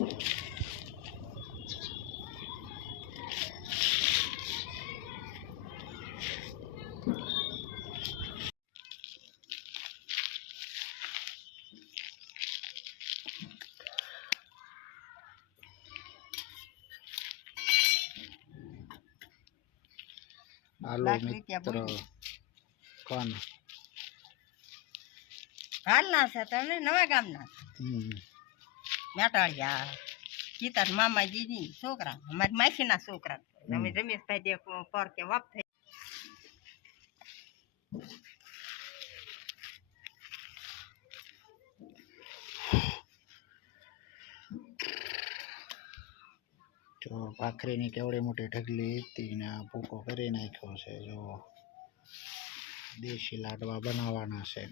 હાલો મિત્રો કોણ હાલના છે તમે નવા ગામના મેટાળિયા સીતાર મામાજીની છોકરા અમારી માસીના છોકરા અમે રમેશભાઈ દે પર કે વાપ થઈ જો ભાખરીની કેવડી મોટી ઢગલી હતી ને આ ભૂકો કરી નાખ્યો છે. જો દેશી લાડવા બનાવવાના છે.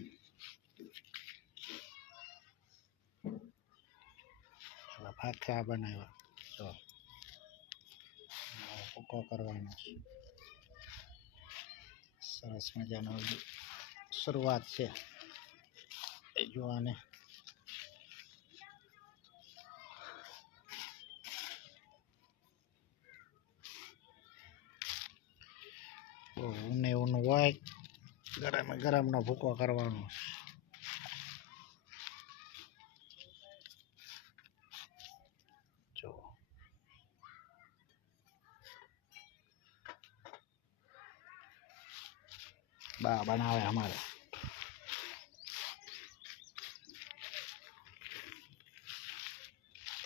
ભાખરા બનાવ્યા જો ભૂકો કરવાનો છે. સરસ મજાનો શરૂઆત છે. જો આને ઊને ઊનું હોય ગરમ ગરમનો ભૂકો કરવાનો. જો બા બનાવે અમારે.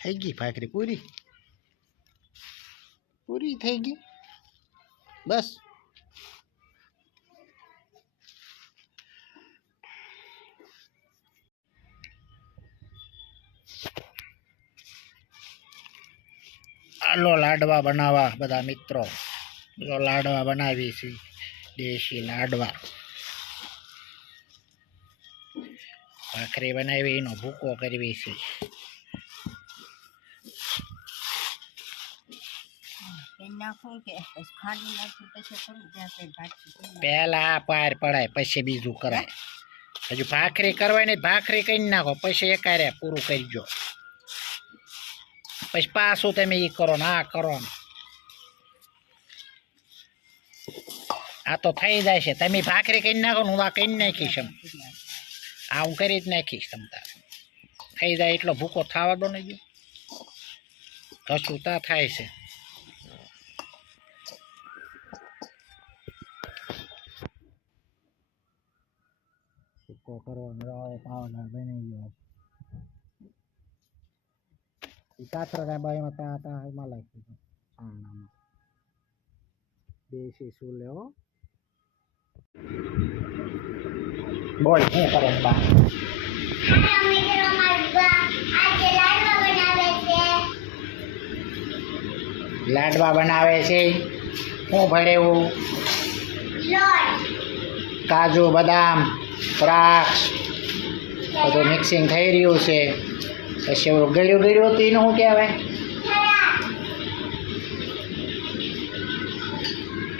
થઈ ગઈ ભાખરી પૂરી પૂરી થઈ ગઈ બસ. હાલો લાડવા બનાવવા બધા મિત્રો. જો લાડવા બનાવી છે દેશી લાડવા. ભાખરી બનાવી એનો ભૂકો કરવી છે. પેલા પાર પડાય પછી બીજું કરાય. હજુ ભાખરી કરવાની ભાખરી કરી નાખો પછી એકારે પૂરું કરજો. પછી પાછું તમે એ કરો ને આ કરો ને. આ તો થઈ જાય છે. તમે ભાખરી કરી નાખો ને હું આ કરી નાખીશ. આ હું કરી જ નાખીશ. તમ તારે થઈ જાય એટલો ભૂકો થવા દો ને. કશું તા થાય છે. ભૂકો કરવાનો પાવડર બની ગયો. કાતરા બાઈમાં તા લાગી દેશી સુલે હો. બોલ શું કરે બા? લાડવા બનાવે છે. શું ભરેવું? કાજુ બદામ દ્રાક્ષ બધું મિક્સિંગ થઈ રહ્યું છે. પછી એવું ગળ્યું ગળ્યું હતું એનું શું કહેવાય?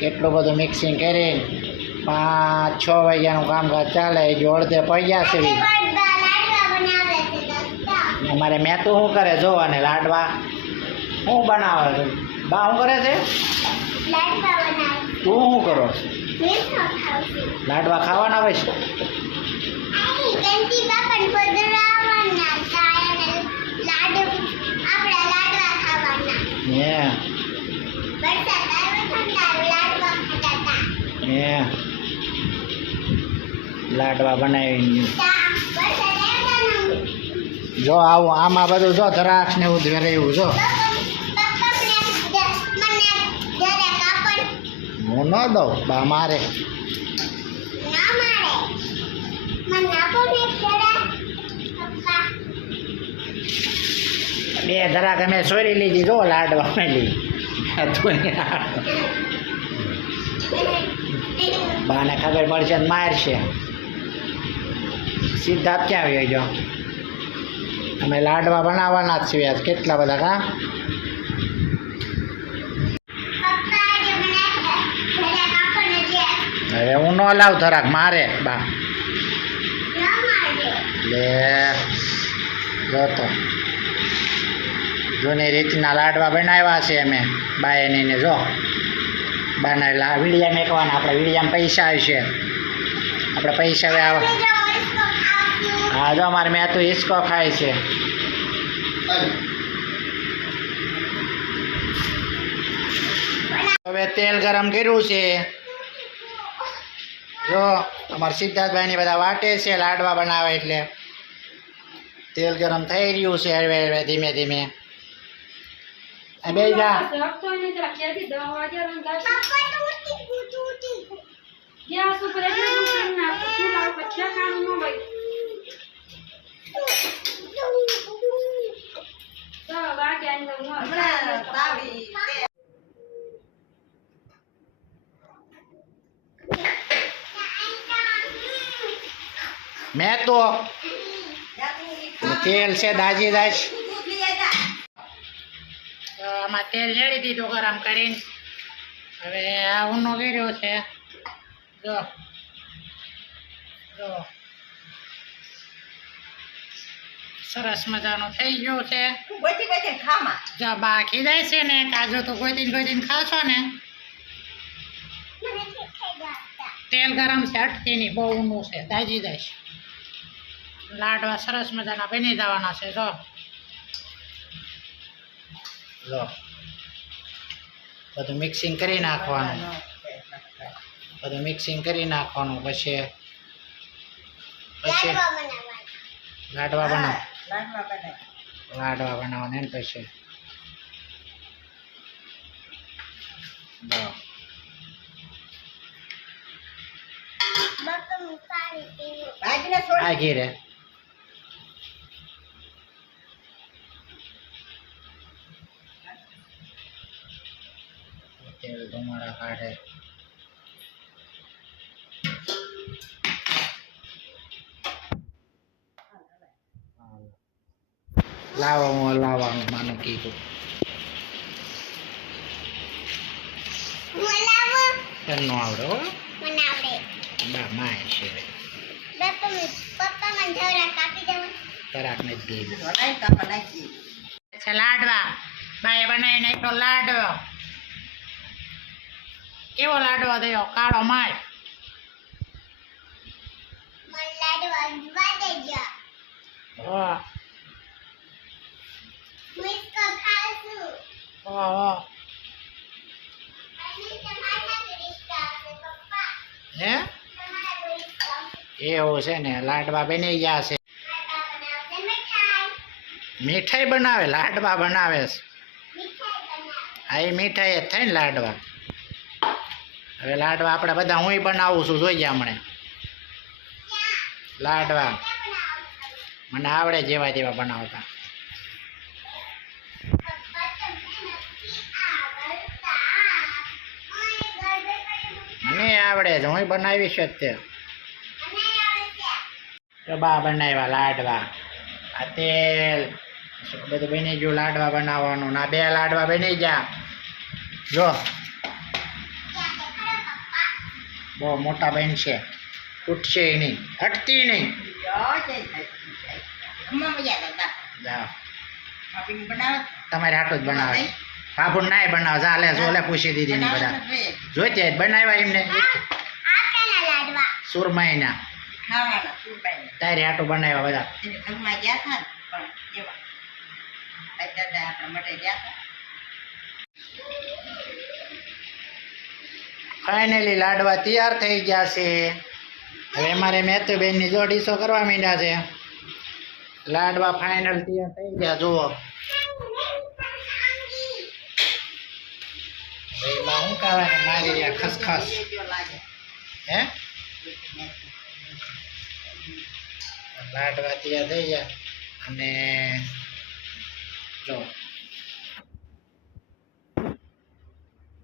કેટલું બધું મિક્સિંગ કરી 5-6 વાગ્યાનું કામકાજ ચાલે. જો અડધે પડ્યા છે. અમારે મેં તો શું કરે જો અને લાડવા શું બનાવે છે બા? શું કરે છે તું? શું કરો લાડવા ખાવાના આવે છે? લાડવા બનાવી જો આવું આમાં બધું જો દ્રાક્ષ ને એવું રહેવું. જો હું ન દઉં બા મારે. બે ધરાક અમે ચોરી લીધી જો લાડવા મેલી. બાને ખબર પડશે ને મારશે. સિદ્ધાર્થ ક્યાં આવ્યો? જો અમે લાડવા બનાવવાના જ છીએ. કેટલા બધા કા હવે હું ન લાવ ધરાક મારે બા. લે જોતો જૂની રીતના લાડવા બનાવ્યા છે અમે બાએ ને જો બાના વીડિયા મેકવાના આપણે વીડિયામાં પૈસા આવશે આપણે પૈસા હવે આવે હા જો અમારે મેં તો હિસકો ખાય છે હવે તેલ ગરમ કર્યું છે જો અમારા સિદ્ધાર્થભાઈની બધા વાટે છે લાડવા બનાવે એટલે તેલ ગરમ થઈ રહ્યું છે હળવે હળવે ધીમે ધીમે બે જા મેં તો તેલ છે દાજી દાજ આમાં તેલ રેડી દીધું ગરમ કરીને હવે આ ઊનો કર્યો છે જો જો સરસ મજાનું થઈ ગયું છે જો બાકી જાય છે ને કાજુ તો ગોતીને ખાશો ને તેલ ગરમ છે અટકી નહીં બહુ ઊનું છે દાજી જાય લાડવા સરસ મજાના બની જવાના છે જો જો બધું મિક્સિંગ કરી નાખવાનું બધું મિક્સિંગ કરી નાખવાનું પછી લાડવા બનાવવાના ને પછી આ ઘી રે તેલ ધુમાડા કાઢે લાવવાનું માનું કીધું એમનો આવડે હો માય છે તરાક ને લાડવા બાએ બનાવી નાખ્યો લાડવો કેવો લાડવો થયો કાળો માય હે એવું છે ને લાડવા બની ગયા છે મીઠાઈ બનાવે લાડવા બનાવે છે હા એ મીઠાઈ જ થાય ને લાડવા હવે લાડવા આપણે બધા હું બનાવું છું જોઈએ હમણે લાડવા મને આવડે જેવા જેવા બનાવતા મને આવડે છે હું બનાવીશ જ તે તો બા બનાવ્યા લાડવા આ તેલ બધું બની ગયું લાડવા બનાવવાનું ના બે લાડવા બની ગયા જો બહુ મોટા બહેન છે તૂટશે નહીં હટતી નહીં તમારે હાટું જ બનાવે બાપુ નાય બનાવે ચાલે જોલે પૂછી દીધી ને બધા જોઈતે બનાવ્યા એમને સુરમાઈના તારે હાટું બનાવ્યા બધા ફાઇનલી લાડવા તૈયાર થઈ ગયા છે હવે અમારે મેતુબેનની જોડીસો કરવા માંડ્યા છે લાડવા ફાઇનલ તૈયાર થઈ ગયા જુઓ એમાં શું કહેવાય મારી રહ્યા ખસખસ હે લાડવા તૈયાર થઈ ગયા અને જો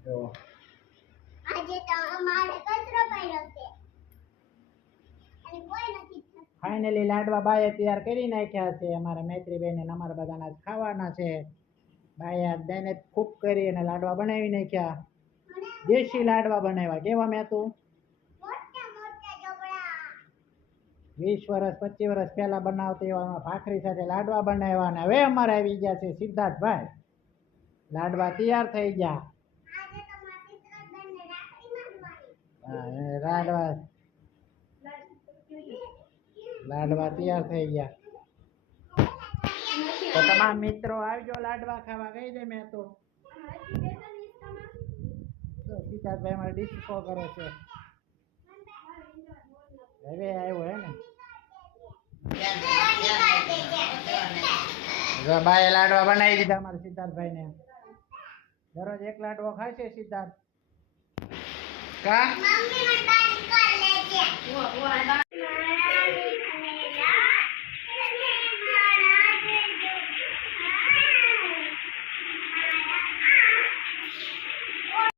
જો ફાઇનલી લાડવા બાએ તૈયાર કરી નાખ્યા છે અમારા મૈત્રીબેન અને અમારા બધાના ખાવાના છે બાએ બેને ખૂબ કરી અને લાડવા બનાવી નાખ્યા દેશી લાડવા બનાવ્યા કેવા મેં તું 20 વર્ષ 25 વર્ષ પહેલા બનાવતા એવા ભાખરી સાથે લાડવા બનાવ્યા અને હવે અમારે આવી ગયા છે સિદ્ધાર્થભાઈ. લાડવા તૈયાર થઈ ગયા. હા, એ લાડવા તૈયાર થઈ ગયા. તો તમામ મિત્રો આવજો લાડવા ખાવા. કહી દે મેં તો સિદ્ધાર્થભાઈ અમારે ડિસ્કો કરે છે. હવે આવ્યો હે ને જો બાએ લાડવા બનાવી દીધા અમારે સિદ્ધાર્થભાઈ ને. દરરોજ એક લાડવો ખાય છે સિદ્ધાર્થ કા